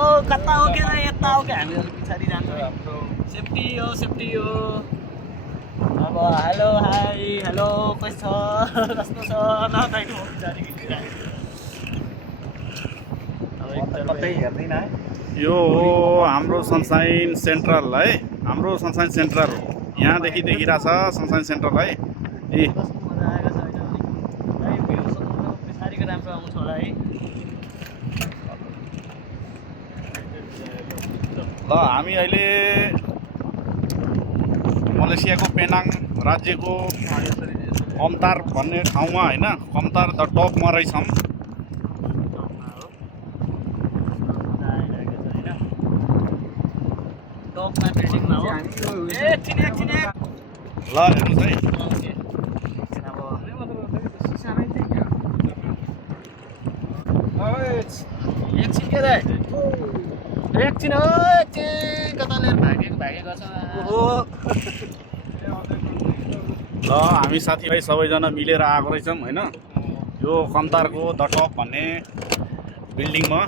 ओ कता हो के यता हो के हामी अलिक पछाडि जान्छौँ सेफ्टी हो अब हेलो हाई हेलो कस्तो छ कस्तो छ नताइनु पछाडि कतै हेर्दैन है यो हो हाम्रो सनसाइन सेन्ट्रल है हाम्रो सनसाइन सेन्ट्रल यहाँदेखि देखिरहेछ सनसाइन सेन्ट्रल है ए कस्तो मजा आएको छ होइन है भ्यू समुद्र पछाडिको राम्रो आउँछ होला है ल हामी अहिले मलेसियाको पेनाङ राज्यको कमतार भन्ने ठाउँमा होइन कमतार द टपमा रहेछौँ टपमा बिल्डिङमा हो एकछिन ल हेर्नुहोस् है एकछिन के रे एकछिन हो एकछिन कता लिएर भागेको छ ल हामी साथीभाइ सबैजना मिलेर आएको रहेछौँ होइन यो कमतारको द टप भन्ने बिल्डिङमा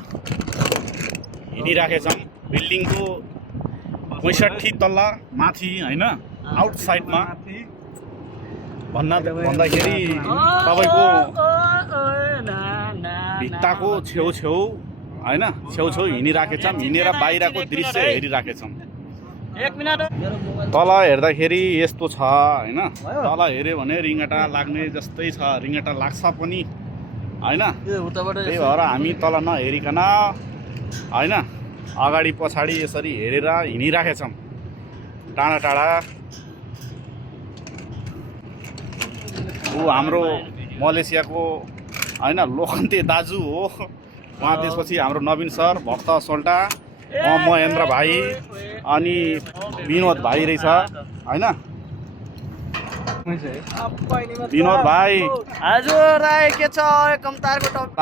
हिँडिराखेछौँ बिल्डिङको 65 तल्ला माथि होइन आउटसाइडमा भन्दाखेरि तपाईँको भित्ताको छेउछेउ होइन छेउछेउ हिँडिराखेछौँ हिँडेर बाहिरको दृश्य हेरिराखेछौँ एक मिनट तल हेर्दाखेरि यस्तो छ होइन तल हेऱ्यो भने रिङ्गटा लाग्ने जस्तै छ रिङ्गटा लाग्छ पनि होइन त्यही भएर हामी तल नहेरिकन होइन अगाडि पछाडि यसरी हेरेर हिँडिराखेछौँ टाढा टाढा ऊ हाम्रो मलेसियाको होइन लोखन्ते दाजु हो उहाँ त्यसपछि हाम्रो नवीन सर भक्त सोल्टा महेन्द्र भाइ अनि विनोद भाइ रहेछ होइन विनोद भाइ हजुर राई के छ कमतारको टप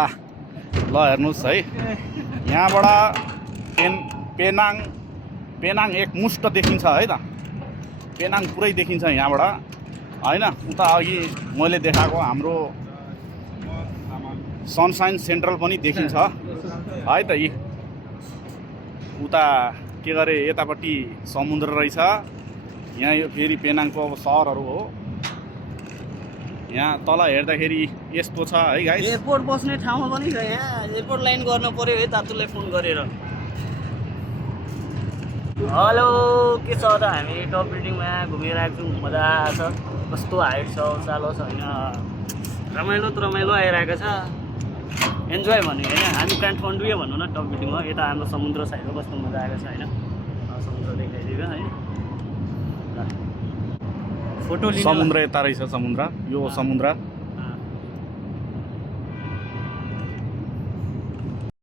ल हेर्नुहोस् है यहाँबाट पेनाङ एक मुष्ट देखिन्छ है त पेनाङ पुरै देखिन्छ यहाँबाट होइन उता अघि मैले देखाएको हाम्रो सनसाइन सेन्ट्रल पनि देखिन्छ है त यी उता के गरे यतापट्टि समुद्र रहेछ यहाँ यो फेरि पेनाङको अब सहरहरू हो यहाँ तल हेर्दाखेरि यस्तो छ है गाइस एयरपोर्ट बस्ने ठाउँमा पनि छ यहाँ एयरपोर्ट लाइन गर्न पर्यो है दाजुलाई फोन गरेर हेलो के छ त हामी टप बिल्डिङमा घुमिरहेको छौँ मजा छ कस्तो हाइट छ उचालो छ होइन रमाइलो त रमाइलो आइरहेको छ इन्जोय भन्यो होइन हामी काठमाडौँ भनौँ न टप बिल्डिङमा यता हाम्रो समुद्र साइडमा कस्तो मजा आएको छ होइन समुद्र देखाइदिएको होइन फोटो समुद्र यता रहेछ समुद्र यो समुद्र